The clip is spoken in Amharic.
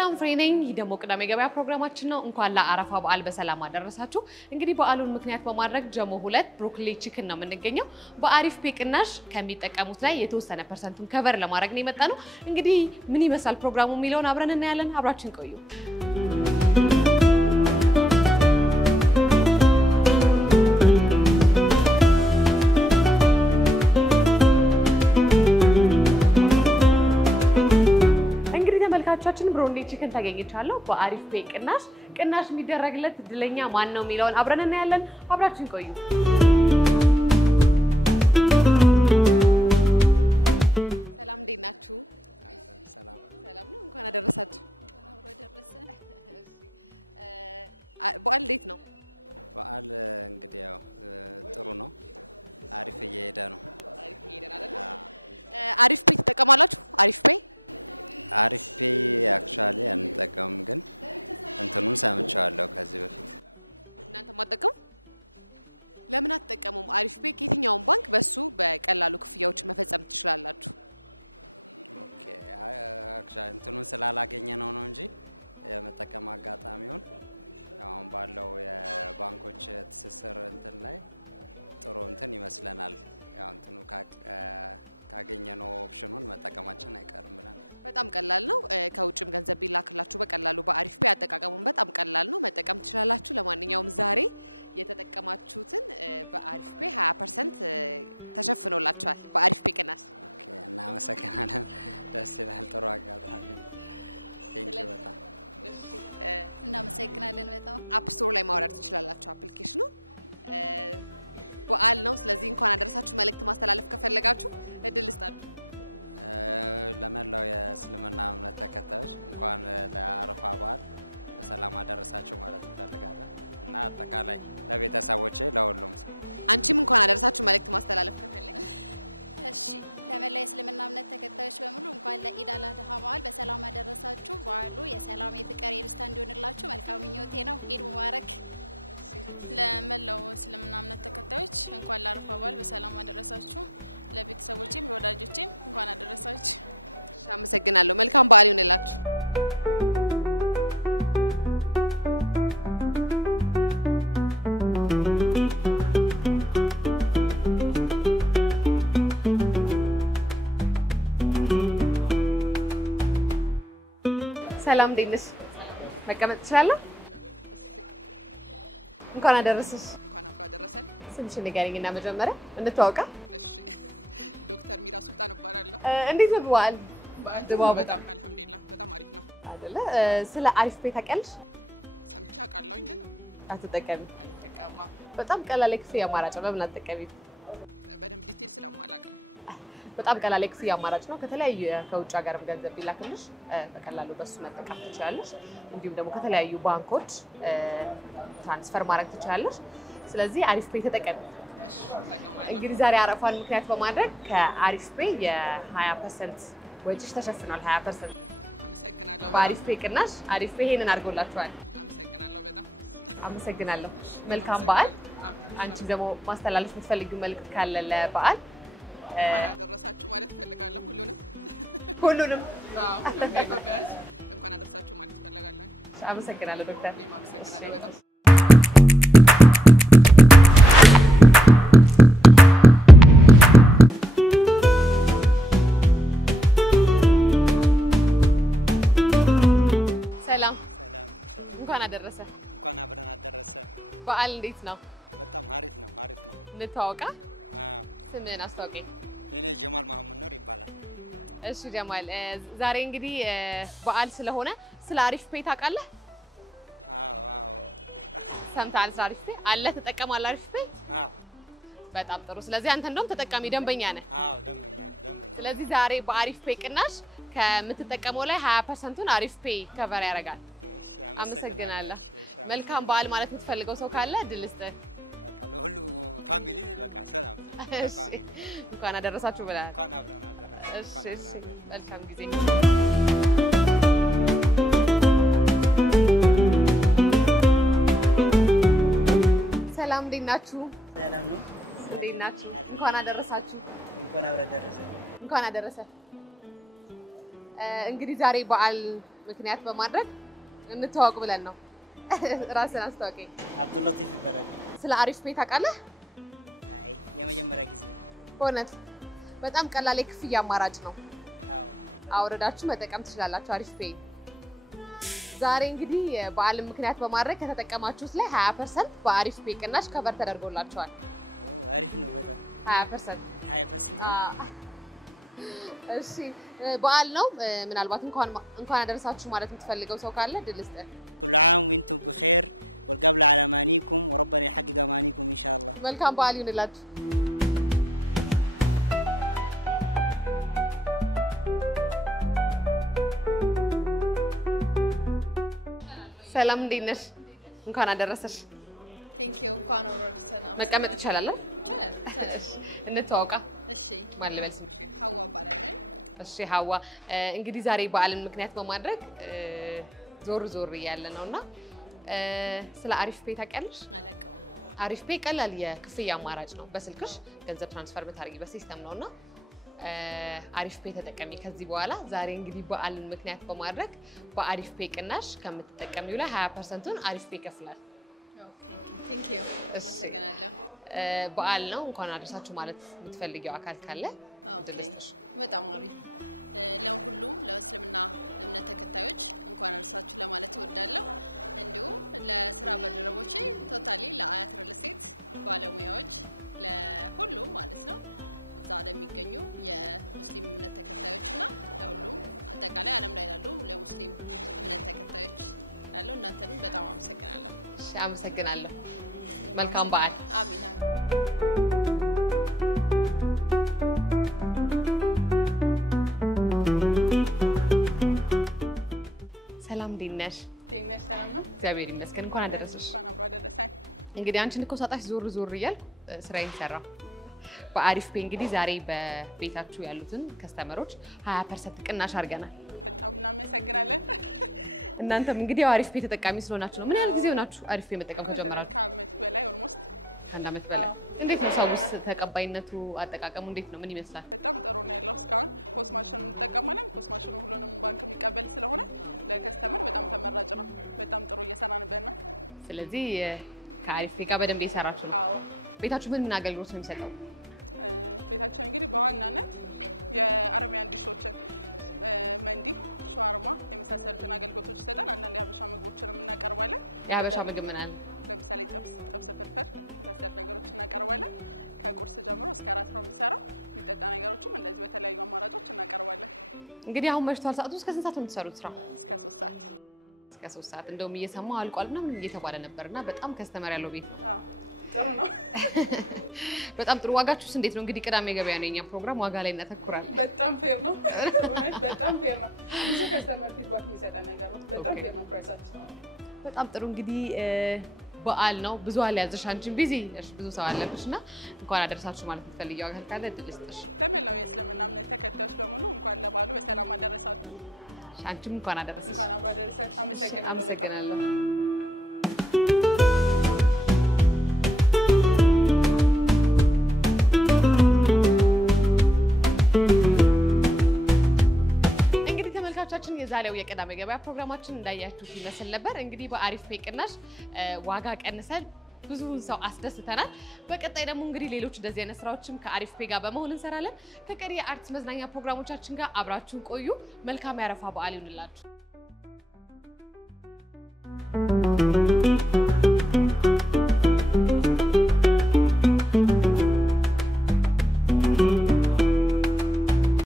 ሰላም ፍሬነኝ ይደሞ ቅዳሜ ገበያ ፕሮግራማችን ነው እንኳን ለአረፋ በዓል በሰላም አደረሳችሁ እንግዲህ በዓሉን ምክንያት በማድረግ ጀሞ 2 ብሮኮሊ ቺክን ነው የምንገኘው በአሪፍ ፔቅናሽ ከሚጠቀሙት ላይ የተወሰነ ፐርሰንቱን ከቨር ለማድረግ ነው የመጣነው እንግዲህ ምን ይመስላል ፕሮግራሙ የሚለውን አብረን እናያለን አብራችን ቆዩ ቻችን ብሮንዲ ቺክን ታገኝቻለሁ በአሪፍ ፔ ቅናሽ የሚደረግለት እድለኛ ማን ነው የሚለውን አብረን እናያለን አብራችን ቆዩ ሰላም እንዴት ናችሁ ሰላም ነው እንኳን አደረሳችሁ አብሮ ደረሰ በዓል እንዴት ነው በዓል እንግዲህ ያው ጥሩ ነው አሪፍ እየሄደ ነው አሪፍ ፔ ተጠቀማላችሁ አሪፍ ፔ አሪፍ ፔ አክቹአሊ አንጠቀም ግን እንትኑን ሰምቻለሁ ከዚህ በፊት እናንተ ማጠቀም ለምን አትጠቀሙም አሪፍ ፔ ከየትኛውም ባንክ በሱ በቀላሉ ክፍያዎች መፈጸም ትችላላችሁ ኦኬ አክቹአሊ እንትኑን ስላላገኘ ነው እንጂ የመጠቀም አጋጣሚውን አሁን ባለው የባንኮች ትስስር እንትን ላይ ጥሩ እንትን ይመስለናል ያው እንትኑ ካገኘነው ኦፕሽኑን መጠቀማችን አይቀርም ብለን በጣም ቀላል ነው ከውጭም ገንዘብ ቢላክላችሁ በቀላሉ በአሪፍ ፔ አጠቃቀሙን በጣም ቀላል ነው መጠቀም ትችላላችሁ ለማንኛውም ዛሬ የተጠቀማችሁትን በአሪፍ ፔ 20% ተሸፍኖላችኋል በአሪፍ ፔ ቅናሽ ኦኬ እናመሰግናለን ደስ ይላል ጥሩ አጋጣሚ ቴንኪው በጣም እናመሰግናለን በጣም አፕ ስቶር ላይ ማውረድ ትችላላችሁ አፕሊኬሽኑ በዓል ነው ስለዚህ እንኳን አደረሳችሁ መልእክት ማስተላለፍ ከፈለጋችሁ እድል ልስጣችሁ ለመላው የእስልምና እምነት ተከታዮች እንኳን ለአረፋ በዓል በሰላም አደረሳችሁ ማለት እንፈልጋለን እና አጠቃላይ ለቤተሰቦቼ ለሁሉም አንቺም እንኳን አደረሳችሁ መልእክት ማስተላለፍ ከፈለግሽ እሺ ለመላው የእስልምና እምነት ተከታዮች በሙሉ እንኳን ለኢድ አል አድሃ በዓል በሰላም አደረሳችሁ በዓሉ የሰላም የፍቅር የደስታ እንዲሆንላችሁ መልካም ምኞቴ ነው ኢድ ሙባረክ ለመላው እስልምና እምነት ተከታዮች እንኳን ለአረፋ በዓል በሰላም አደረሳችሁ ለቤተሰቦቼም ለወዳጆቼም እንኳን አደረሳችሁ አመሰግናለሁ መልካም በዓል ይሁንላችሁ ሰላም ዴንስ መቀመጥ ትችላለህ እንኳን አደረሰሽ እንኳን አብራ ደረሰን ስምሽን ንገሪኝና መጀመሪያ እንተዋወቃ እሺ ዶክተር ሚራ ሱልጣን እባላለሁ እንዴት ነው በዓል በጣም አልহামዱሊላህ በጣም አሪፍ ነው አይደለ ስለ አሪፍ ፔ ታውቂያለሽ ሰምቻ ቃለውኝ ግን አትጠቀሚ በጣም ቀላል የክፍያ አማራጭ ነው ለምን አትጠቀሚ በደንብ ዲቴል ስለማላቅ ነው በጣም ቀላል የክፍያ አማራጭ ነው ከተለያዩ ከውጭ ሀገርም ገንዘብ ቢላክልሽ በቀላሉ በሱ መጠቀም ትችላለሽ እንዲሁም ደግሞ ከተለያዩ ባንኮች ትራንስፈር ማድረግ ትችላለሽ ስለዚህ አሪፍ ፔ ተጠቀሚ እሺ ተጠቀማለሁ እንግዲህ ዛሬ አረፋን ምክንያት በማድረግ ከአሪፍ ፔ የ20% ወጪሽ ተሸፍኗል 20% አመሰግናለሁ በአሪፍ ፔ ቅናሽ አሪፍ ፔ ይሄንን አድርጎላችኋል አመሰግናለሁ በጣም አመሰግናለሁ መልካም በዓል አንቺ ደግሞ ማስተላለፍ የምትፈልጊው መልእክት ካለ ለበዓል አደረሳችሁ ማለት ፈልጋለሁ ሁሉንም ኢትዮጵያውያን እንኳን አደረሳችሁ ማለት ፈልጋለሁ አመሰግናለሁ ዶክተር እኔም አመሰግናለሁ በጣም ሰላም እንኳን አብረን አደረሰ በዓል እንዴት ነው በጣም አሪፍ ነው እንተዋወቃ ስምህን አስተዋውቀኝ እኔ ጀማል መሐመድ ኑር ይባላል እሺ ጀማል ዛሬ እንግዲህ በዓል ስለሆነ ስለ አሪፍ ፔ ታውቃለህ አዎ ሰምተሃል ስለ አሪፍ ፔ አለ ተጠቀማለህ አሪፍ ፔ በጣም ጥሩ ስለዚህ አንተ እንደውም ተጠቃሚ ደንበኛ ነህ ደንበኛ ስለዚህ ዛሬ በአሪፍ ፔ ቅናሽ ከምትጠቀመው ላይ 20%ን አሪፍ ፔ ከቨር ያደርጋል እሺ አመሰግናለሁ መልካም በዓል ማለት የምትፈልገው ሰው ካለ እድል ልስጥህ ለሁሉ ፋሚሊ በቃ ሰላም ፋሚሊ እንኳን አደረሳችሁ ብለህ እንኳን አብረን አደረሰ መልካም ጊዜ ሰላም እንዴት ናችሁ ሰላም ነው እንዴት ናችሁ እንኳን አደረሳችሁ እንኳን አብረን ደረሰ እንኳን አደረሰ እንግዲህ ዛሬ በዓል ምክንያት በማድረግ እንተዋወቅ ብለን ነው። ራስን አስተዋውቀኝ። አብዱላጢፍ ይባላል። ስለ አሪፍ ፔ ታውቃለህ? አይ የመጀመሪያ ጊዜ። በእውነት በጣም ቀላል የክፍያ አማራጭ ነው። አዎ አውርዳችሁ መጠቀም ትችላላችሁ አሪፍ ፔ። ዛሬ እንግዲህ በዓልን ምክንያት በማድረግ ከተጠቀማችሁት ላይ 20% በአሪፍ ፔ ቅናሽ ከቨር ተደርጎላችኋል። አሪፍ ነው በጣም 20%። 20%። እሺ በዓል ነው። ምናልባት እንኳን አደረሳችሁ ማለት የምትፈልገው ሰው ካለ ድል ስጥ። كل عام وانتم بخير والقبل على امانيكم وربنا يحقق امانيكم ان شاء الله. መልካም በዓል ይሁንላችሁ። ሰላም እንዴት ነሽ? እንኳን አደረሰሽ። ቴንክ ዩ እንኳን አወረደሰና መቀመጥ ይቻላል? ይቻላል። እንተዋወቃ። እሺ ማን ልበል ስምሽ? ሀዋ እባላለሁ። እሺ ሀዋ፣ እንግዲህ ዛሬ በዓልን ምክንያት በማድረግ ዞር ዞር እያለ ነውና ስለ አሪፍ ፔ ታውቂያለሽ? አላውቀውም። አሪፍ ፔ ቀላል የክፍያ አማራጭ ነው። በስልክሽ ገንዘብ ትራንስፈር የምታደርጊበት ሲስተም ነውና አሪፍ ፔ ተጠቀሚ ከዚህ በኋላ። ዛሬ እንግዲህ በዓልን ምክንያት በማድረግ በአሪፍ ፔ ቅናሽ ከምትጠቀሚው ላይ 20%ን አሪፍ ፔ ይከፍላል። ቴንክ ዩ አመሰግናለሁ። በዓል ነው። እንኳን አደረሳችሁ ማለት የምትፈልጊው አካል ካለ? ኦኬ በጣም አሪፍ። ለሁሉም ለእስልምና እምነት ተከታዮች እንኳን አደረሳችሁ ለማለት እወዳለሁ። እንዲሁም ለስራ ባልደረቦቼ ቶታሊ ለአያት ሪል ስቴት ባለሙያዎች ለሁሉም ማለት ነው እዛ ለሚገኙ የሙስሊም እምነት ተከታዮች እና ለሁሉም አጠቃላይ ዓለም ላይ ላሉ ለሙስሊም እምነት ተከታዮች ላለው እናንተንም በጣም አመሰግናለሁ። አመሰግናለሁ። መልካም በዓል። አሚን። ሰላም እንዴት ነሽ? ቴነሽ ሰላም ነው? እግዚአብሔር ይመስገን። እንኳን አደረሰሽ። እንኳን አብሮ አደረሰን። እንግዲህ አንቺን እኮ ሳጣሽ ዞር ዞር እያልኩ ስራዬን ሰራሁ። በአሪፍ ፔ እንግዲህ ዛሬ በቤታችሁ ያሉትን ከስተመሮች 20% ቅናሽ አድርገናል። በጣም እናመሰግናለን። እናንተም እንግዲህ አሪፍ ፔ ተጠቃሚ ስለሆናችሁ ነው። ምን ያህል ጊዜ ሆናችሁ አሪፍ ፔ መጠቀም ከጀመራችሁ? ከዓመት በላይ ኦልሞስት አንድ ዓመት በላይ። እንዴት ነው ሰውስ ተቀባይነቱ፣ አጠቃቀሙ እንዴት ነው? ምን ይመስላል? በጣም ጥሩ ነው ያለው። እስካሁን ፖስት ማሽን እንጠቀማለን። ፖስት ማሽኑ ሁሉንም ባንክ የሚቀበል ስለሆነ ለከስተመር በጣም ተመራጭ ነው። በጣም ጥሩ እየሰራንበት ነው። ስለዚህ ከአሪፍ ፔ ጋር በደንብ እየሰራችሁ ነው? አዎ። ቤታችሁ ምን አገልግሎት ነው የሚሰጠው? ቤታችን እንግዲህ በዋናነት የአረቢያን ዲሾችን መንዲ፣ ሸዋርማ የመሳሰሉትን አገልግሎቶች ይሰጣል። አንዳንድ የሀበሻ ምግቦችንም እናቀርባለን። የሀበሻ ምግብ ምን አለ? ለምሳሌ ጥብስ፣ ፍርፍር የመሳሰሉት ነገሮች እናቀርባለን። ከቁርስ ጀምሮ እስከ እራት ነው የምንሰራው። የሚጠጣ ነገሮችም እንደዚህ በተለያዩ አማራጮች እናቀርባለን። እንግዲህ አሁን መሽቷል። ሰዓቱ እስከ ስንት ሰዓት ነው የምትሰሩት ስራ? እስከ 3 ሰዓት። እስከ 3 ሰዓት። እንደውም እየሰማሁ አልቋል ምናምን እየተባለ ነበርና በጣም ከስተመር ያለው ቤት። አዎ ጥሩ ነው። በጣም ጥሩ። ዋጋችሁስ እንዴት ነው? እንግዲህ ቅዳሜ ገበያ ነው የኛ ፕሮግራም፣ ዋጋ ላይ እናተኩራለን። በጣም ፌር ነው። እውነት በጣም ፌር ነው። ብዙ ከስተመር ፊድባክ የሚሰጠን ነገር ነው። በጣም ፌር ነው ፕራይሳችን። በጣም ጥሩ። እንግዲህ በዓል ነው፣ ብዙ አልያዝሽ፣ አንቺም ቢዚ ነሽ፣ ብዙ ሰው አለብሽ እና እንኳን አደረሳችሁ ማለት የምትፈልጊው አካል ካለ እድል ልስጥሽ። ለመላው የእስልምና እምነት ተከታዮች በሙሉ እንኳን ለበዓሉ በሰላም አደረሳችሁ። አንቺም እንኳን አደረሰሽ። እንኳን አብሮ አደረሰን። አመሰግናለሁ በጣም። ተመልካቾቻችን የዛሬው የቅዳሜ ገበያ ፕሮግራማችን እንዳያችሁት ይመስል ነበር። እንግዲህ በአሪፍ ፔ ቅናሽ ዋጋ ቀንሰን ብዙውን ሰው አስደስተናል። በቀጣይ ደግሞ እንግዲህ ሌሎች እንደዚህ አይነት ስራዎችም ከአሪፍ ፔ ጋር በመሆን እንሰራለን። ከቀሪ የአርትስ መዝናኛ ፕሮግራሞቻችን ጋር አብራችሁን ቆዩ። መልካም ያረፋ በዓል ይሁንላችሁ።